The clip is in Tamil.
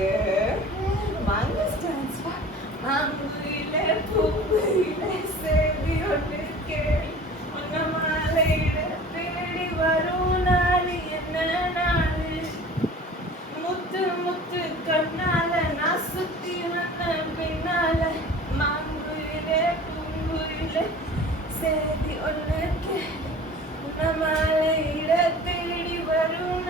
இருக்கு. வாங்க ஸ்டான்ஸ் மாங்குயிலே பூங்குயிலே சேதி ஒன்று கேள் உன்ன மாலையிட தேடி வரும் நாள் என்ன நாள் முத்து முத்து கண்ணால நான் சுத்தி வந்த பின்னால மாங்குயிலே பூங்குயிலே சேதி ஒன்று கேள் உன்ன மாலையிட தேடி வரும்